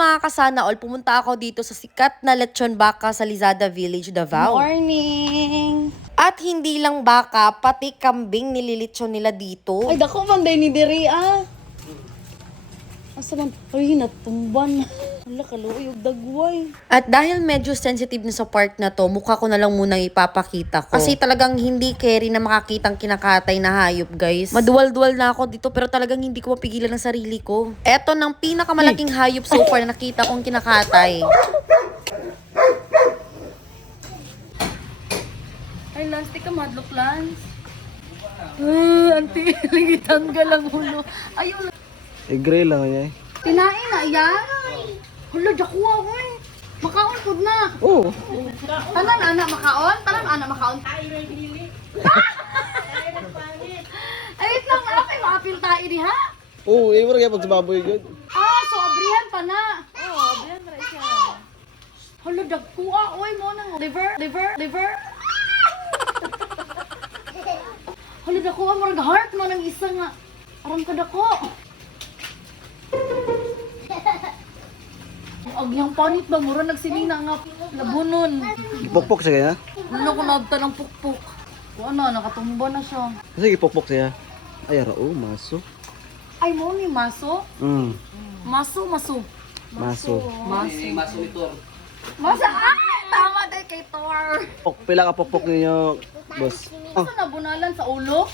mga kasana all, pumunta ako dito sa sikat na lechon baka sa Lizada Village, Davao. Morning! At hindi lang baka, pati kambing nililitsyon nila dito. Ay, dako man day ni diri ah. Asa man? Ay, natumban. Hala, kaluoy og dagway. At dahil medyo sensitive na sa part na to, mukha ko na lang munang ipapakita ko. Kasi talagang hindi carry na makakitang kinakatay na hayop, guys. Maduwal-duwal na ako dito, pero talagang hindi ko mapigilan ang sarili ko. Eto ng pinakamalaking hayop so far na nakita kong kinakatay. Ay, Lance, di ka madlock, Lance. Auntie, lingitan ka lang ulo. Ayun. Gray lang niya eh. Tinain na yan. Hala, jakuha ko eh. Makaon po na. Oo. Tanan anak makaon? Tanan anak makaon? Ay, wait lang, ano kayo makapil tayo di ha? Oo, iba rin pag sa baboy good. Ah, so abrihan pa na. Oo, abrihan pa rin siya. Hala, dagkuha. Uy, mo nang liver. Hala, dagkuha mo rin heart mo nang isa nga. Aram ka dako. Ang yung panit ba, mura nagsinina nga labunon. Pukpok siya kaya? Ano ko nabta ng pukpuk? O ano, nakatumba na siya. Kasi ipukpok siya. Ay, rao, maso. Ay, mo ni maso? Maso. Maso. Maso. Maso, ay! Tama din kay Thor. Pila ka pukpok ninyo, boss? Oh, Asa nabunalan sa ulo?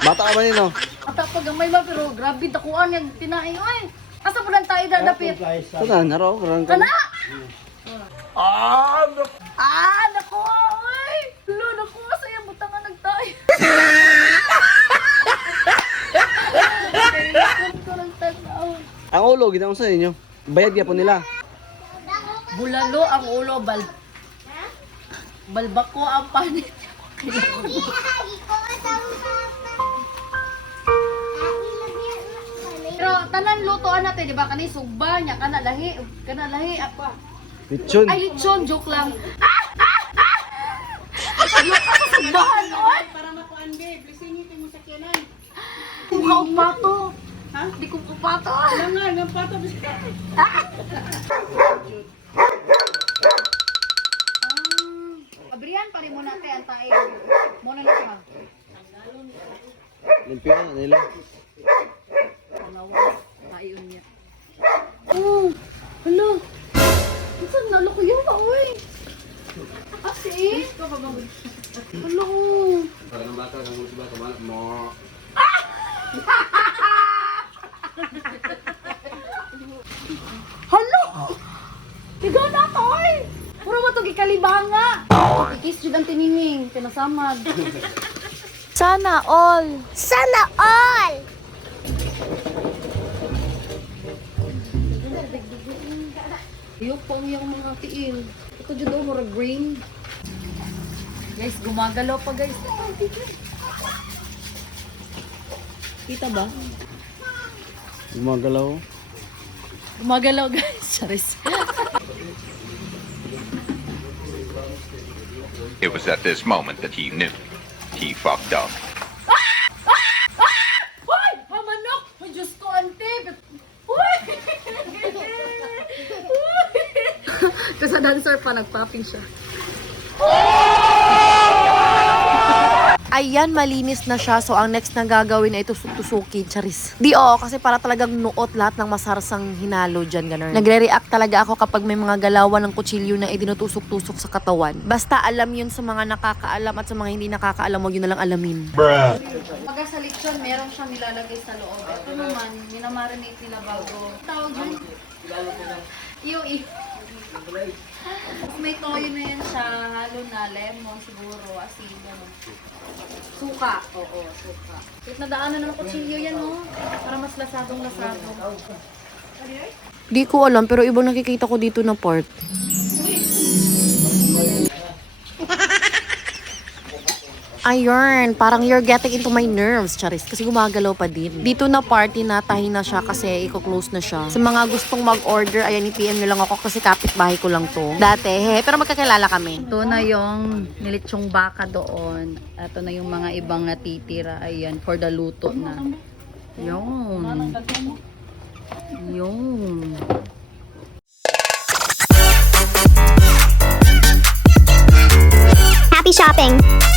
bata ka ba nino? Ata pagamay ba, pero grabe dakuan yung tinain. Ay, asa po lang tayo dadapit? Sana, naro, karang ka. Kana! Nakuha, oy! Lo, nakuha sa iyang butangan nagtayo. Ko lang tanaw. Ang ulo, ginaon sa ninyo. Bayad niya po nila. Bulalo ang ulo, balbako ang panit. Pero tanan lutoan natin, di ba? Kani sugba niya, kana lahi. Apa? Lechon. Ay, lechon, joke lang. Ano ka sa sugbahan, oy? Para makuan babe, lisingit mo sa kyanan. Di ko upato. Ha? Di ko upato. Langan, ng pato bisita. Abrihan pa rin muna tayo, antayin. Muna na siya. Limpyo na nila. Panawa, ayun niya. Oh, hala. Saan nalo ko yun, oy? Si? Hala, oh. Hala! Tigaw na to, oy! Puro ba ito gikalibanga? Ikis jud ang tinining, pinasamad. Sana all! Sana all! Iyok pa yung mga tiil. Ito dyan daw, mura green. Guys, gumagalaw pa guys. Kita ba? Gumagalaw. Gumagalaw guys. Charis. It was at this moment that he knew. He fucked up. Hoy! Mamanok! Ay, Diyos ko, ante! Hoy! Kasi dancer pa, nagpopping siya. Ayan, malinis na siya. So, ang next na gagawin ay tusuk-tusukin. Charis. Di kasi para talagang nuot lahat ng masarsang hinalo dyan, ganun. Nagre-react talaga ako kapag may mga galawan ng kutsilyo na idinutusok-tusok sa katawan. Basta alam yun sa mga nakakaalam at sa mga hindi nakakaalam, huwag yun na lang alamin. Pag sa lechon, meron siyang nilalagay sa loob. Ito naman, minamarinate nila bago. Tawag yun? Yung may toyo na yan siya, halo na, lemon siguro, asin, gano'n. Suka. Oo, suka. Kahit nadaanan na ng kutsilyo yan, no? Para mas lasadong-lasadong. Di ko alam, pero ibang nakikita ko dito na part. Ayun, parang you're getting into my nerves, Charis. Kasi gumagalaw pa din. Dito na party na, tahi na siya kasi i-close na siya. Sa mga gustong mag-order, ayan, i-PM nyo lang ako kasi kapitbahay ko lang to. Dati, pero magkakilala kami. Ito na yung nilitsong baka doon. Ito na yung mga ibang natitira. Ayan, for the luto na. Yun. Yung. Happy shopping!